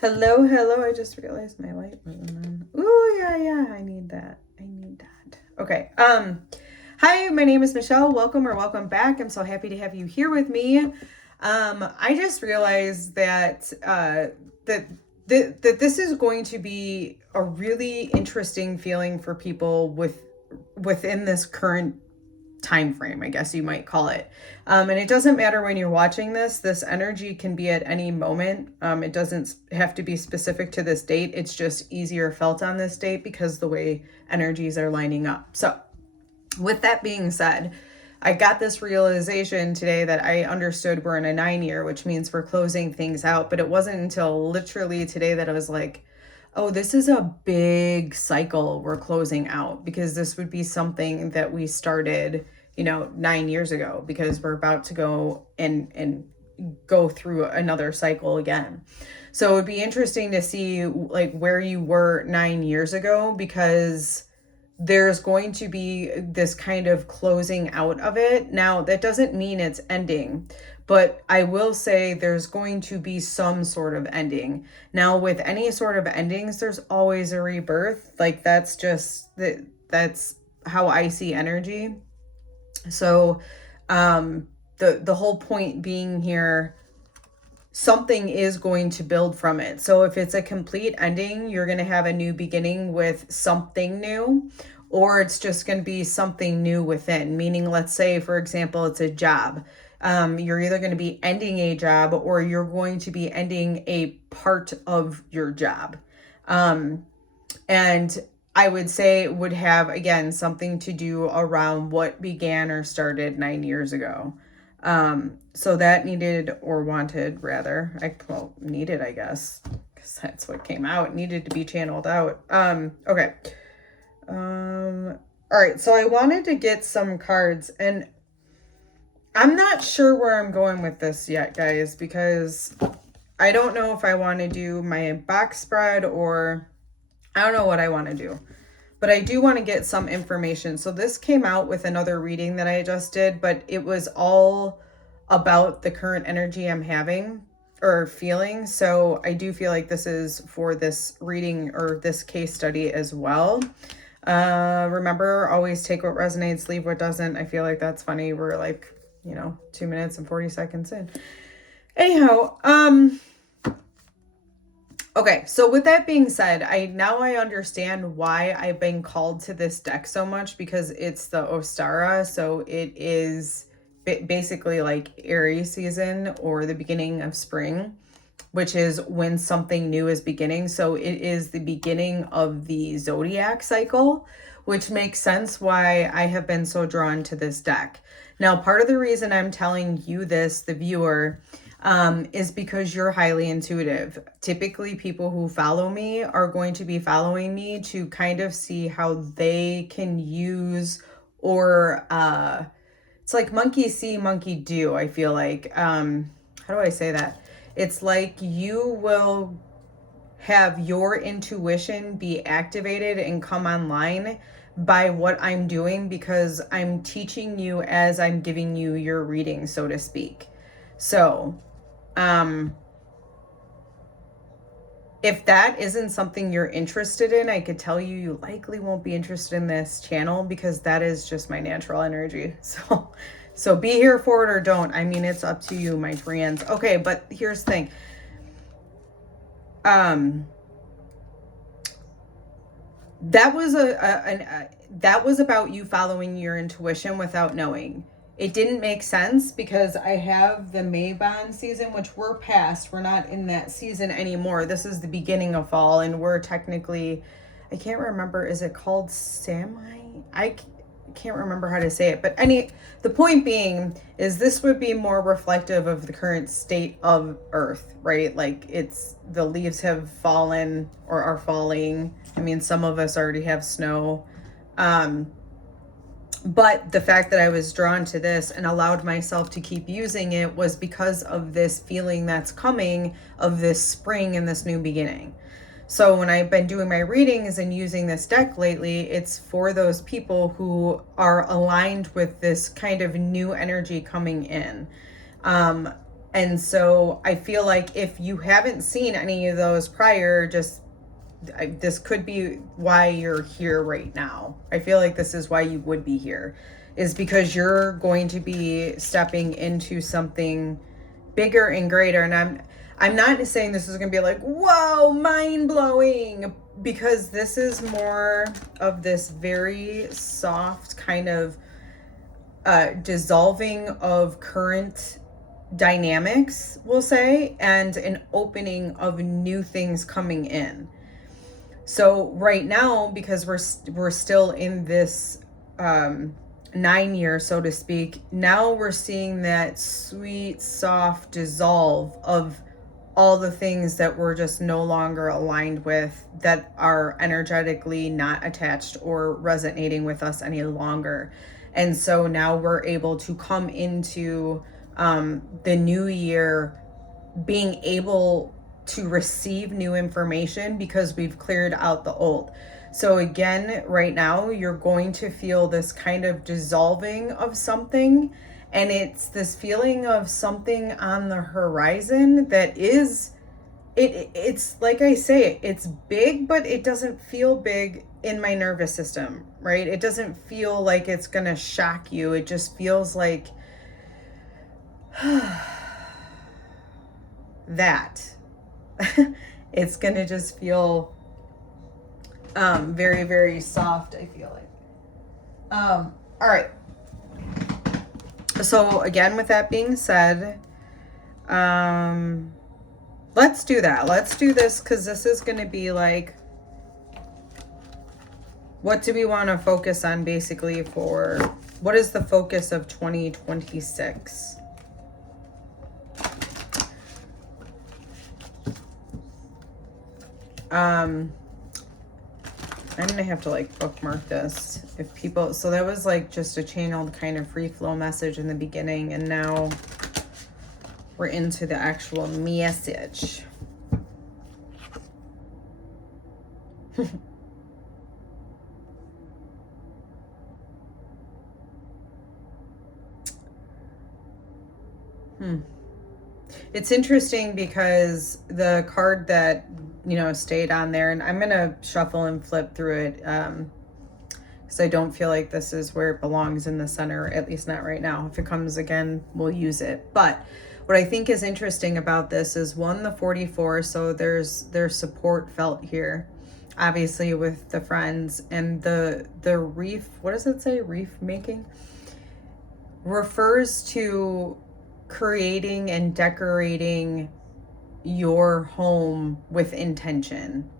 Hello, hello. I just realized my light wasn't on. Ooh, yeah, I need that. Okay. Hi, my name is Michelle. Welcome or welcome back. I'm so happy to have you here with me. I just realized that that this is going to be a really interesting feeling for people within this current time frame, I guess you might call it. And it doesn't matter when you're watching this energy can be at any moment. It doesn't have to be specific to this date. It's just easier felt on this date because the way energies are lining up. So with that being said, I got this realization today that I understood we're in a 9 year, which means we're closing things out. But it wasn't until literally today that I was like, oh, this is a big cycle we're closing out, because this would be something that we started, 9 years ago, because we're about to go and go through another cycle again. So it would be interesting to see like where you were 9 years ago, because there's going to be this kind of closing out of it. Now, that doesn't mean it's ending, but I will say there's going to be some sort of ending. Now, with any sort of endings, there's always a rebirth. Like that's how I see energy. So the whole point being here, something is going to build from it. So if it's a complete ending, you're going to have a new beginning with something new, or it's just going to be something new within. Meaning, let's say, for example, it's a job. You're either going to be ending a job, or you're going to be ending a part of your job. And I would say it would have, again, something to do around what began or started 9 years ago. So that needed, or wanted rather, needed, I guess, because that's what came out, needed to be channeled out. Okay. All right. So I wanted to get some cards, and I'm not sure where I'm going with this yet, guys, because I don't know if I want to do my box spread, or I don't know what I want to do, but I do want to get some information. So this came out with another reading that I just did, but it was all about the current energy I'm having or feeling. So I do feel like this is for this reading or this case study as well. Remember, always take what resonates, leave what doesn't. I feel like that's funny. We're like, 2 minutes and 40 seconds in. Anyhow, okay, so with that being said, I understand why I've been called to this deck so much, because it's the Ostara. So it is basically like Aries season, or the beginning of spring, which is when something new is beginning. So it is the beginning of the zodiac cycle, which makes sense why I have been so drawn to this deck. Now, part of the reason I'm telling you this, the viewer, is because you're highly intuitive. Typically, people who follow me are going to be following me to kind of see how they can use, or it's like monkey see, monkey do, I feel like. How do I say that? It's like you will have your intuition be activated and come online by what I'm doing, because I'm teaching you as I'm giving you your reading, so to speak. So, if that isn't something you're interested in, I could tell you likely won't be interested in this channel, because that is just my natural energy. So be here for it or don't. I mean, it's up to you, my friends. Okay, but here's the thing. That was that was about you following your intuition without knowing. It didn't make sense, because I have the 𝗵𝗵𝗀 season, which we're past. We're not in that season anymore. This is the beginning of fall, and we're technically, I can't remember, is it called Sami? I can't remember how to say it, but the point being is this would be more reflective of the current state of Earth, right? Like the leaves have fallen or are falling. I mean, some of us already have snow. But the fact that I was drawn to this and allowed myself to keep using it was because of this feeling that's coming of this spring and this new beginning. So when I've been doing my readings and using this deck lately, it's for those people who are aligned with this kind of new energy coming in. And so I feel like if you haven't seen any of those prior, this could be why you're here right now. I feel like this is why you would be here, is because you're going to be stepping into something bigger and greater. And I'm not saying this is going to be like, whoa, mind blowing, because this is more of this very soft kind of dissolving of current dynamics, we'll say, and an opening of new things coming in. So right now, because we're still in this 9 year, so to speak, now we're seeing that sweet, soft dissolve of all the things that we're just no longer aligned with, that are energetically not attached or resonating with us any longer. And so now we're able to come into the new year being able to receive new information because we've cleared out the old. So again, right now, you're going to feel this kind of dissolving of something, and it's this feeling of something on the horizon that is, it's like I say, it's big, but it doesn't feel big in my nervous system, right? It doesn't feel like it's gonna shock you. It just feels like that. It's gonna just feel very, very soft, I feel like. All right. So again, with that being said, let's do that. Let's do this, because this is going to be like, what do we want to focus on basically for, what is the focus of 2026? I'm gonna have to like bookmark this if people, so that was like just a channeled kind of free flow message in the beginning, and now we're into the actual message. It's interesting because the card that, you know, stayed on there, and I'm going to shuffle and flip through it because I don't feel like this is where it belongs in the center, at least not right now. If it comes again, we'll use it. But what I think is interesting about this is, one, the 44. So there's support felt here, obviously, with the friends, and the reef. What does it say? Reef making refers to creating and decorating your home with intention.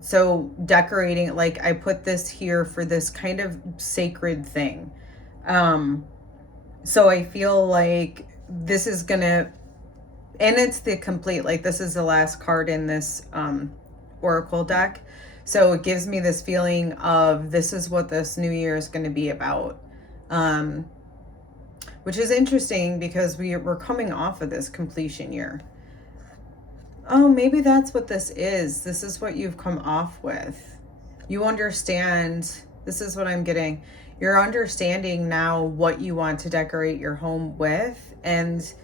So decorating, like I put this here for this kind of sacred thing. So I feel like this is gonna, and it's the complete, like this is the last card in this oracle deck. So it gives me this feeling of, this is what this new year is going to be about. Which is interesting because we're coming off of this completion year. Oh, maybe that's what this is. This is what you've come off with. You understand. This is what I'm getting. You're understanding now what you want to decorate your home with, and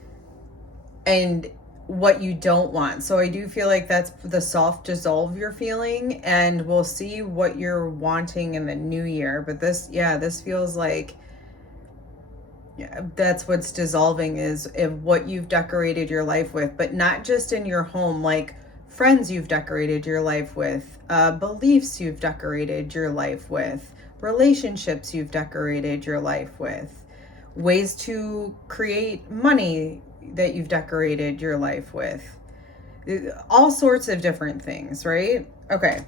what you don't want. So I do feel like that's the soft dissolve you're feeling, and we'll see what you're wanting in the new year. But this, yeah, this feels like, yeah, that's what's dissolving, is what you've decorated your life with, but not just in your home, like friends you've decorated your life with, beliefs you've decorated your life with, relationships you've decorated your life with, ways to create money that you've decorated your life with, all sorts of different things, right? Okay.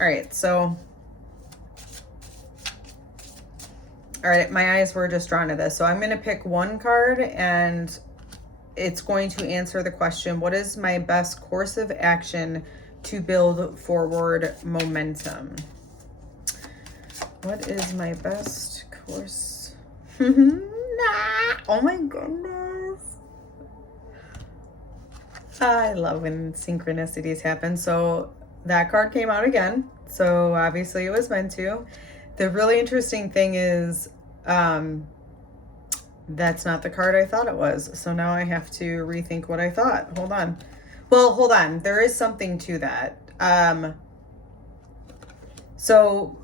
All right. So, all right, my eyes were just drawn to this. So I'm going to pick one card, and it's going to answer the question, what is my best course of action to build forward momentum? What is my best course? Oh my goodness. I love when synchronicities happen. So that card came out again. So obviously it was meant to. The really interesting thing is, That's not the card I thought it was. So now I have to rethink what I thought. Hold on. Well, hold on. There is something to that. So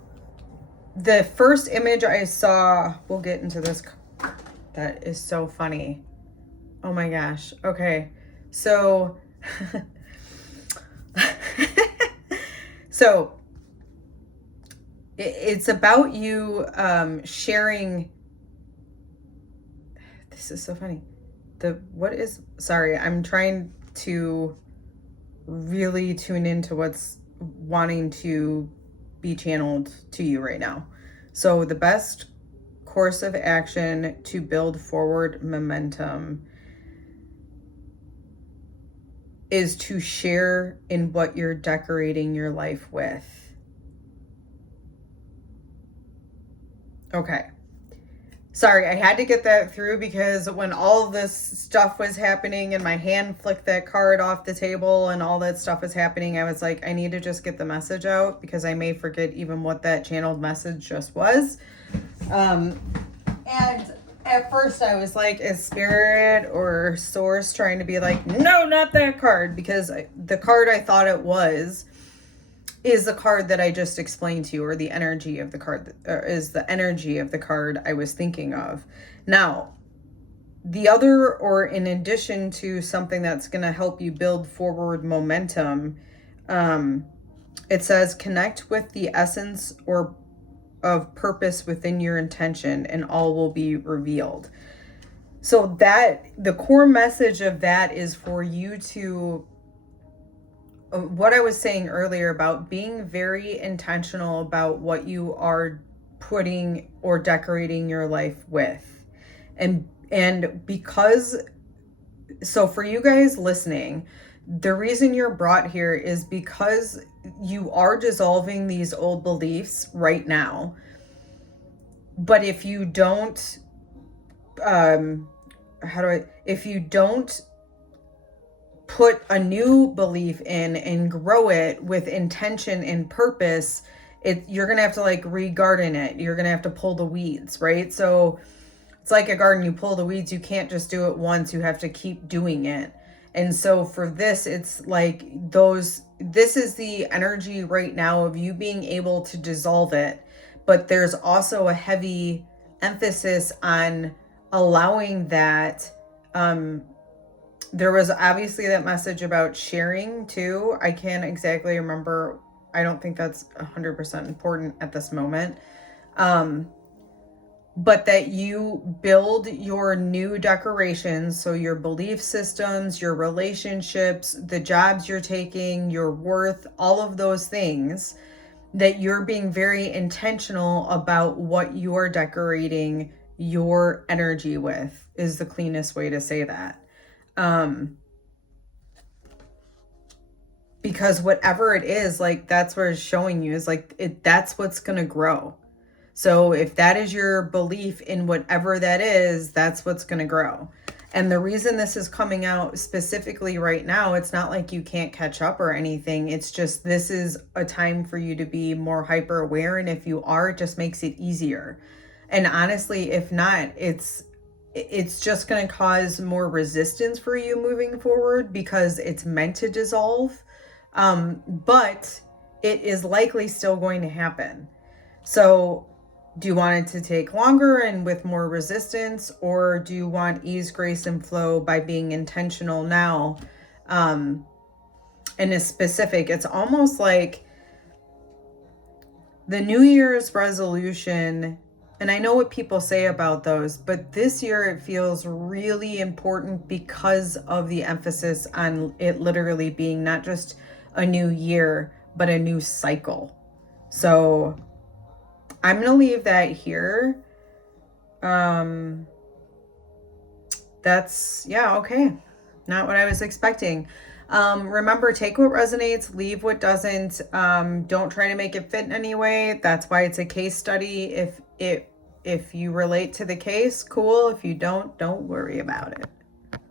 the first image I saw, we'll get into this. That is so funny. Oh my gosh. Okay. So, so it's about you sharing. This is so funny. Sorry, I'm trying to really tune into what's wanting to be channeled to you right now. So the best course of action to build forward momentum is to share in what you're decorating your life with. Okay. Sorry, I had to get that through because when all this stuff was happening and my hand flicked that card off the table and all that stuff was happening, I was like, I need to just get the message out because I may forget even what that channeled message just was. And at first I was like, is spirit or source trying to be like, no, not that card? Because the card I thought it was is the card that I just explained to you, or the energy of the card, is the energy of the card I was thinking of. Now, the other, or in addition to something that's going to help you build forward momentum, it says connect with the essence or of purpose within your intention and all will be revealed. So that the core message of that is for you to, what I was saying earlier about being very intentional about what you are putting or decorating your life with. And because, so for you guys listening, the reason you're brought here is because you are dissolving these old beliefs right now. But if you don't, if you don't put a new belief in and grow it with intention and purpose, you're gonna have to like re-garden it. You're gonna have to pull the weeds, right? So it's like a garden, you pull the weeds, you can't just do it once, you have to keep doing it. And so for this, it's like this is the energy right now of you being able to dissolve it. But there's also a heavy emphasis on allowing that. There was obviously that message about sharing too. I can't exactly remember. I don't think that's 100% important at this moment. But that you build your new decorations, so your belief systems, your relationships, the jobs you're taking, your worth, all of those things, that you're being very intentional about what you're decorating your energy with, is the cleanest way to say that. Because whatever it is, like, that's what it's showing you is like, that's what's going to grow. So if that is your belief in whatever that is, that's what's going to grow. And the reason this is coming out specifically right now, it's not like you can't catch up or anything. It's just, this is a time for you to be more hyper aware. And if you are, it just makes it easier. And honestly, if not, it's just going to cause more resistance for you moving forward because it's meant to dissolve. But it is likely still going to happen. So do you want it to take longer and with more resistance, or do you want ease, grace, and flow by being intentional now? And it's specific. It's almost like the New Year's resolution, and I know what people say about those, but this year it feels really important because of the emphasis on it literally being not just a new year, but a new cycle. So I'm going to leave that here. That's, yeah, okay. Not what I was expecting. Remember, take what resonates, leave what doesn't. Don't try to make it fit in any way. That's why it's a case study. If you relate to the case, cool. If you don't worry about it.